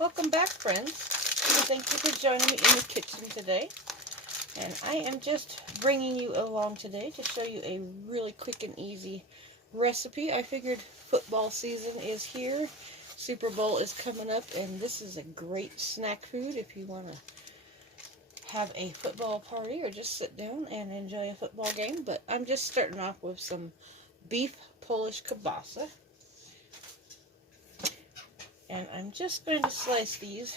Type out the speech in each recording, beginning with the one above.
Welcome back, friends. Thank you for joining me in the kitchen today. And I am just bringing you along today to show you a really quick and easy recipe. I figured football season is here. Super Bowl is coming up, and this is a great snack food if you want to have a football party or just sit down and enjoy a football game. But I'm just starting off with some beef Polish kielbasa. And I'm just going to slice these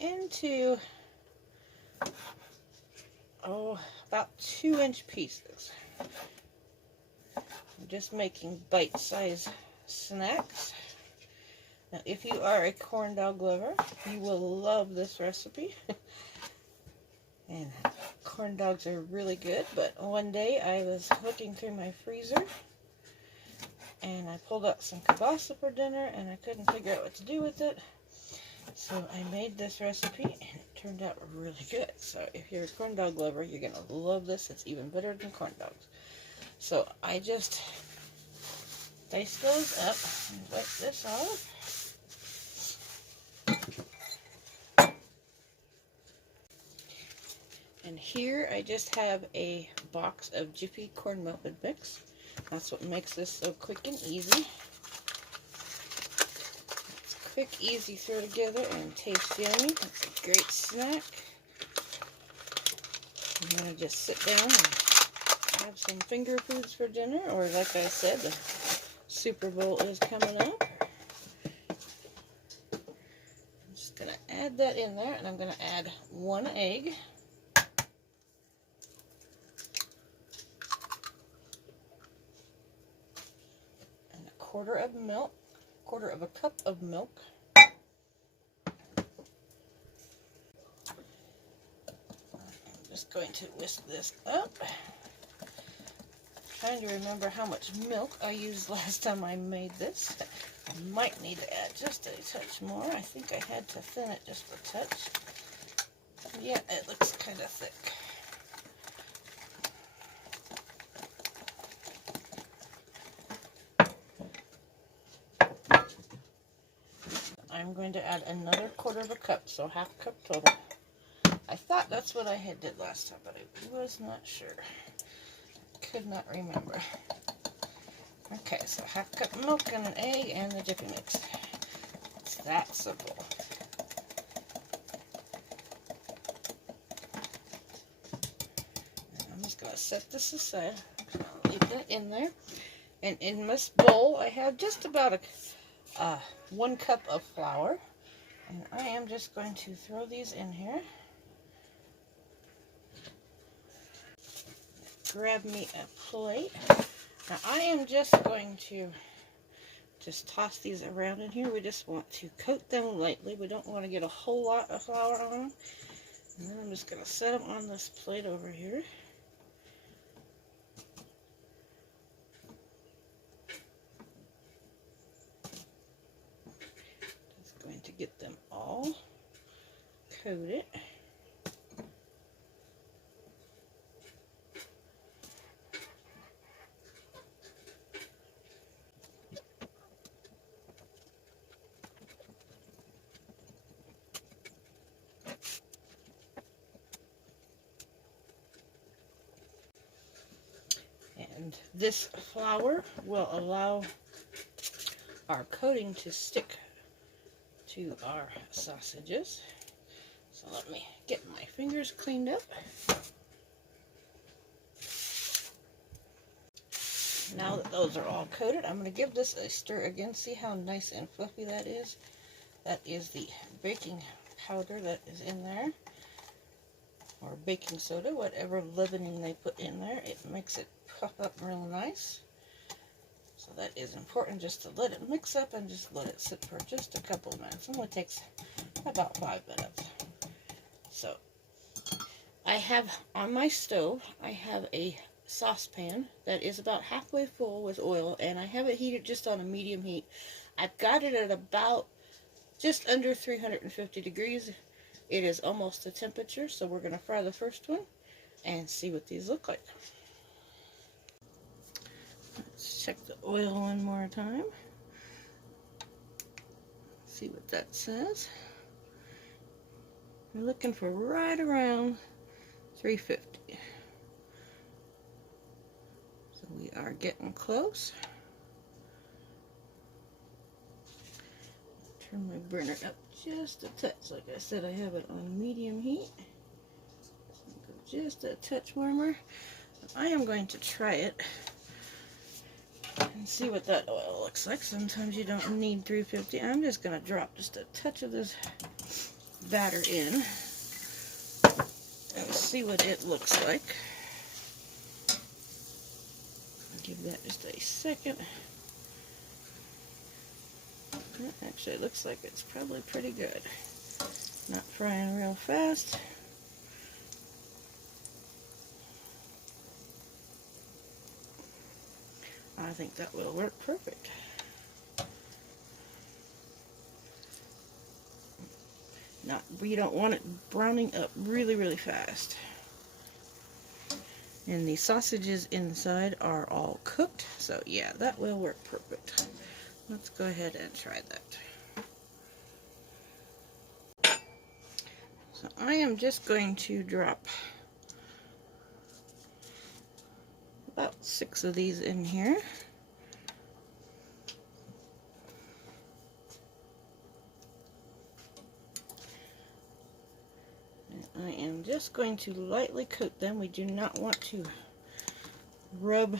into, about 2-inch pieces. I'm just making bite-sized snacks. Now, if you are a corn dog lover, you will love this recipe. And corn dogs are really good, but one day I was looking through my freezer and I pulled out some kielbasa for dinner and I couldn't figure out what to do with it. So I made this recipe and it turned out really good. So if you're a corn dog lover, you're going to love this. It's even better than corn dogs. So I just dice those up and wipe this off. And here I just have a box of Jiffy corn muffin mix. That's what makes this so quick and easy. It's quick, easy, throw together, and tastes yummy. It's a great snack. I'm going to just sit down and have some finger foods for dinner, or like I said, the Super Bowl is coming up. I'm just going to add that in there, and I'm going to add 1 egg. Quarter of a cup of milk. I'm just going to whisk this up. Trying to remember how much milk I used last time I made this. I might need to add just a touch more. I think I had to thin it just a touch. Yeah, it looks kind of thick. I'm going to add another quarter of a cup, so half cup total. I thought that's what I had did last time, but I was not sure. Could not remember. Okay, so half cup milk and an egg and the Jiffy mix. It's that simple. And I'm just going to set this aside. I'll leave that in there. And in this bowl, I have just about 1 cup of flour, and I am just going to throw these in here. Grab me a plate. Now I am just going to toss these around in here. We just want to coat them lightly. We don't want to get a whole lot of flour on them. And then I'm just going to set them on this plate over here. To get them all coated. And this flour will allow our coating to stick to our sausages. So let me get my fingers cleaned up. Now that those are all coated, I'm going to give this a stir again. See how nice and fluffy that is? That is the baking powder that is in there, or baking soda, whatever leavening they put in there. It makes it puff up real nice. So that is important, just to let it mix up and just let it sit for just a couple of minutes. It only takes about 5 minutes. So I have on my stove, I have a saucepan that is about halfway full with oil, and I have it heated just on a medium heat. I've got it at about just under 350 degrees. It is almost the temperature, so we're going to fry the first one and see what these look like. Let's check the oil one more time. see what that says. We're looking for right around 350. So we are getting close. Turn my burner up just a touch. Like I said, I have it on medium heat. So just a touch warmer. I am going to try it and see what that oil looks like. Sometimes you don't need 350. I'm just going to drop just a touch of this batter in and see what it looks like. I'll give that just a second. Actually, it looks like it's probably pretty good. Not frying real fast. I think that will work perfect. You don't want it browning up really, really fast. And the sausages inside are all cooked, so yeah, that will work perfect. Let's go ahead and try that. So I am just going to drop about 6 of these in here. And I am just going to lightly coat them. We do not want to rub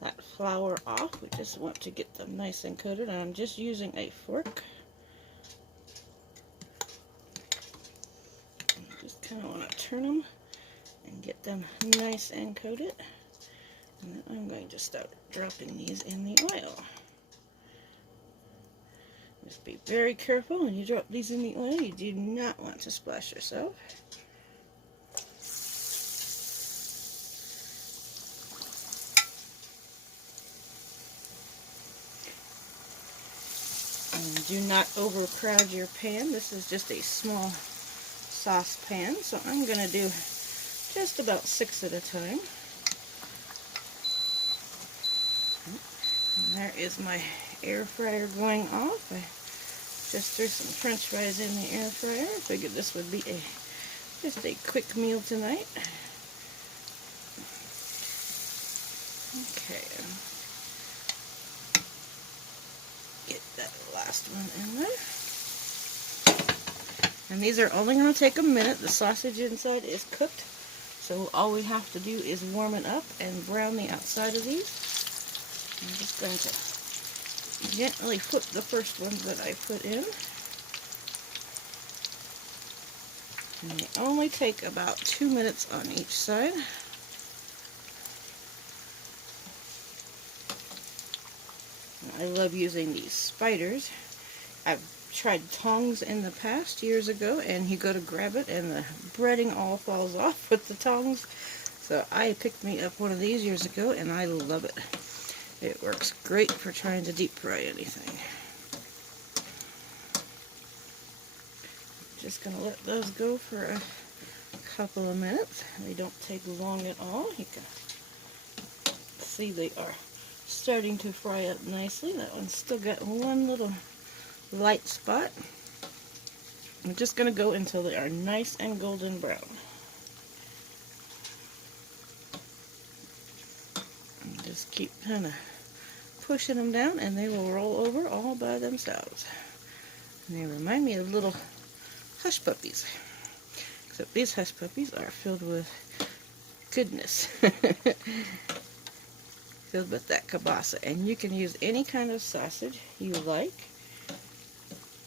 that flour off. We just want to get them nice and coated. And I'm just using a fork. Just kind of want to turn them and get them nice and coated. And then I'm going to start dropping these in the oil. Just be very careful when you drop these in the oil. You do not want to splash yourself. And do not overcrowd your pan. This is just a small saucepan, so I'm going to do just about 6 at a time. And there is my air fryer going off. I just threw some french fries in the air fryer. I figured this would be just a quick meal tonight. Okay. Get that last one in there. And these are only going to take a minute. The sausage inside is cooked. So all we have to do is warm it up and brown the outside of these. I'm just going to gently flip the first ones that I put in. And they only take about 2 minutes on each side. I love using these spiders. I've tried tongs in the past years ago, and you go to grab it and the breading all falls off with the tongs. So I picked me up one of these years ago and I love it. It works great for trying to deep fry anything. Just going to let those go for a couple of minutes. They don't take long at all. You can see they are starting to fry up nicely. That one's still got one little light spot. I'm just going to go until they are nice and golden brown. And just keep kind of pushing them down and they will roll over all by themselves. And they remind me of little hush puppies. Except these hush puppies are filled with goodness. Filled with that kielbasa. And you can use any kind of sausage you like.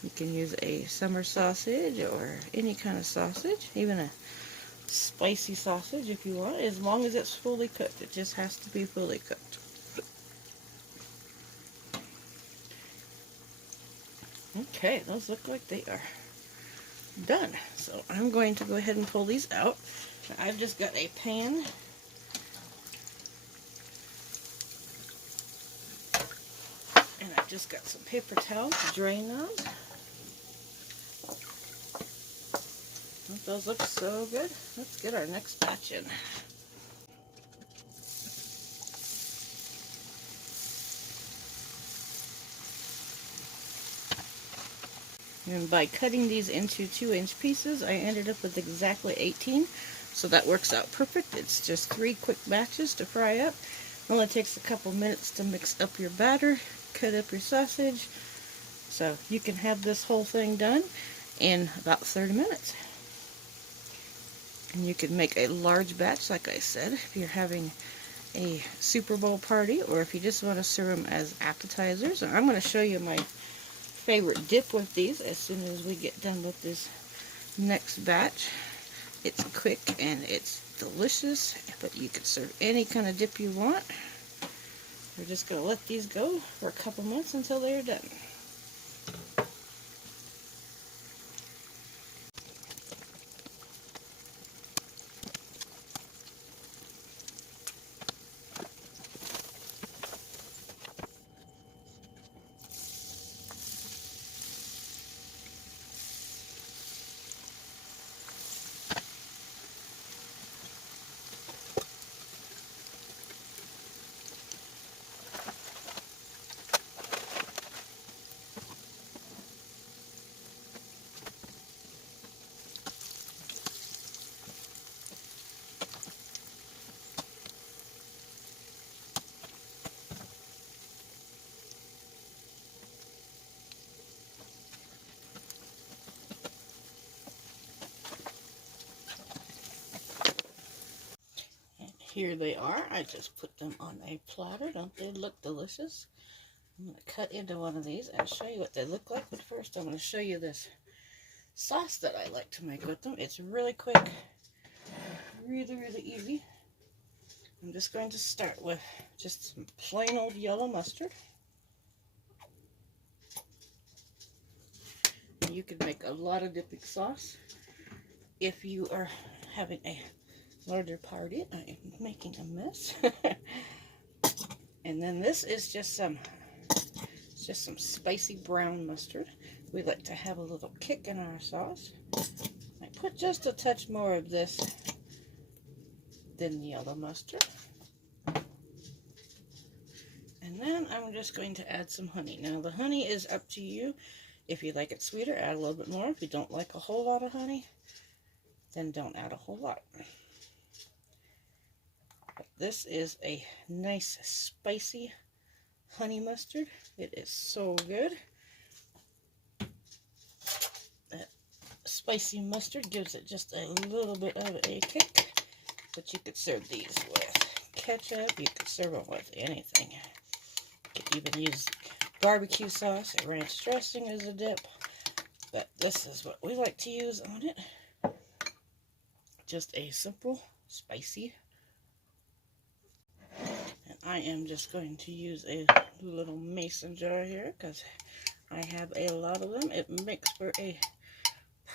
You can use a summer sausage or any kind of sausage, even a spicy sausage if you want, as long as it's fully cooked. It just has to be fully cooked. Okay, those look like they are done. So I'm going to go ahead and pull these out. I've just got a pan. And I've just got some paper towel to drain those. Those look so good. Let's get our next batch in. And by cutting these into 2-inch pieces, I ended up with exactly 18. So that works out perfect. It's just 3 quick batches to fry up. Only takes a couple minutes to mix up your batter, cut up your sausage. So you can have this whole thing done in about 30 minutes. And you can make a large batch, like I said, if you're having a Super Bowl party, or if you just want to serve them as appetizers. And I'm going to show you my favorite dip with these as soon as we get done with this next batch. It's quick and it's delicious, but you can serve any kind of dip you want. We're just going to let these go for a couple minutes until they are done. Here they are. I just put them on a platter. Don't they look delicious? I'm going to cut into one of these and show you what they look like. But first I'm going to show you this sauce that I like to make with them. It's really quick, really easy. I'm just going to start with just some plain old yellow mustard. You can make a lot of dipping sauce. If you are having a larger party, I am making a mess. And then this is just some spicy brown mustard. We like to have a little kick in our sauce. I put just a touch more of this than the yellow mustard. And then I'm just going to add some honey. Now the honey is up to you. If you like it sweeter, add a little bit more. If you don't like a whole lot of honey, then don't add a whole lot. But this is a nice spicy honey mustard. It is so good. That spicy mustard gives it just a little bit of a kick. But you could serve these with ketchup. You could serve them with anything. You could even use barbecue sauce or ranch dressing as a dip. But this is what we like to use on it. Just a simple, spicy. And I am just going to use a little mason jar here because I have a lot of them. It makes for a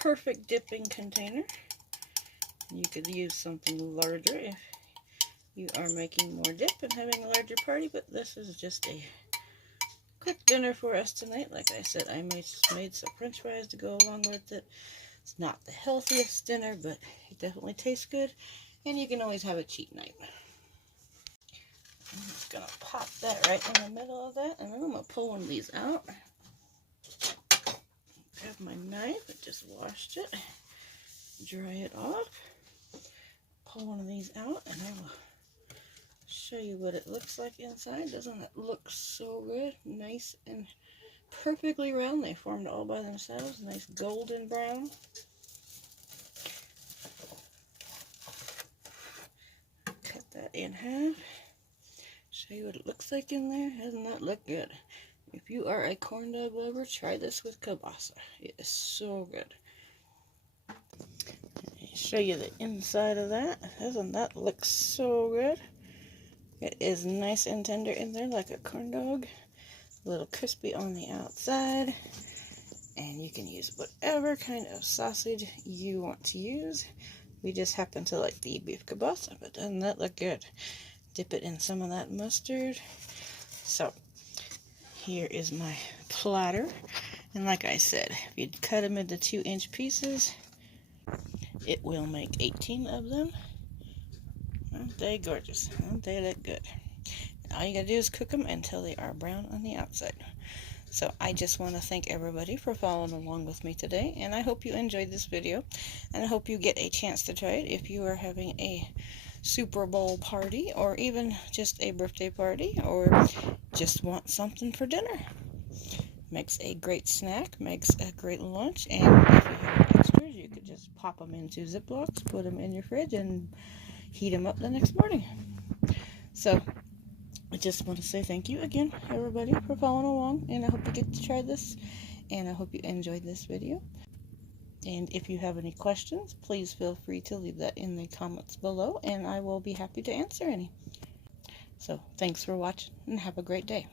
perfect dipping container. You could use something larger if you are making more dip and having a larger party, but this is just a quick dinner for us tonight. Like I said, I made some french fries to go along with it. It's not the healthiest dinner, but it definitely tastes good, and you can always have a cheat night. I'm just going to pop that right in the middle of that, and then I'm going to pull one of these out. Grab my knife, I just washed it, dry it off, pull one of these out, and I will show you what it looks like inside. Doesn't it look so good? Nice and perfectly round. They formed all by themselves. Nice golden brown. Cut that in half. Show you what it looks like in there. Doesn't that look good? If you are a corn dog lover, try this with kielbasa. It is so good. Show you the inside of that. Doesn't that look so good? It is nice and tender in there like a corn dog. A little crispy on the outside. And you can use whatever kind of sausage you want to use. We just happen to like the beef kielbasa, but doesn't that look good? Dip it in some of that mustard. So, here is my platter. And like I said, if you cut them into 2-inch pieces, it will make 18 of them. Aren't they gorgeous? Don't they look good? And all you gotta do is cook them until they are brown on the outside. So I just want to thank everybody for following along with me today, and I hope you enjoyed this video, and I hope you get a chance to try it if you are having a Super Bowl party, or even just a birthday party, or just want something for dinner. Makes a great snack, makes a great lunch, and if you have extras, you could just pop them into Ziplocs, put them in your fridge, and heat them up the next morning. So I just want to say thank you again, everybody, for following along, and I hope you get to try this, and I hope you enjoyed this video. And if you have any questions, please feel free to leave that in the comments below, and I will be happy to answer any. So thanks for watching, and have a great day.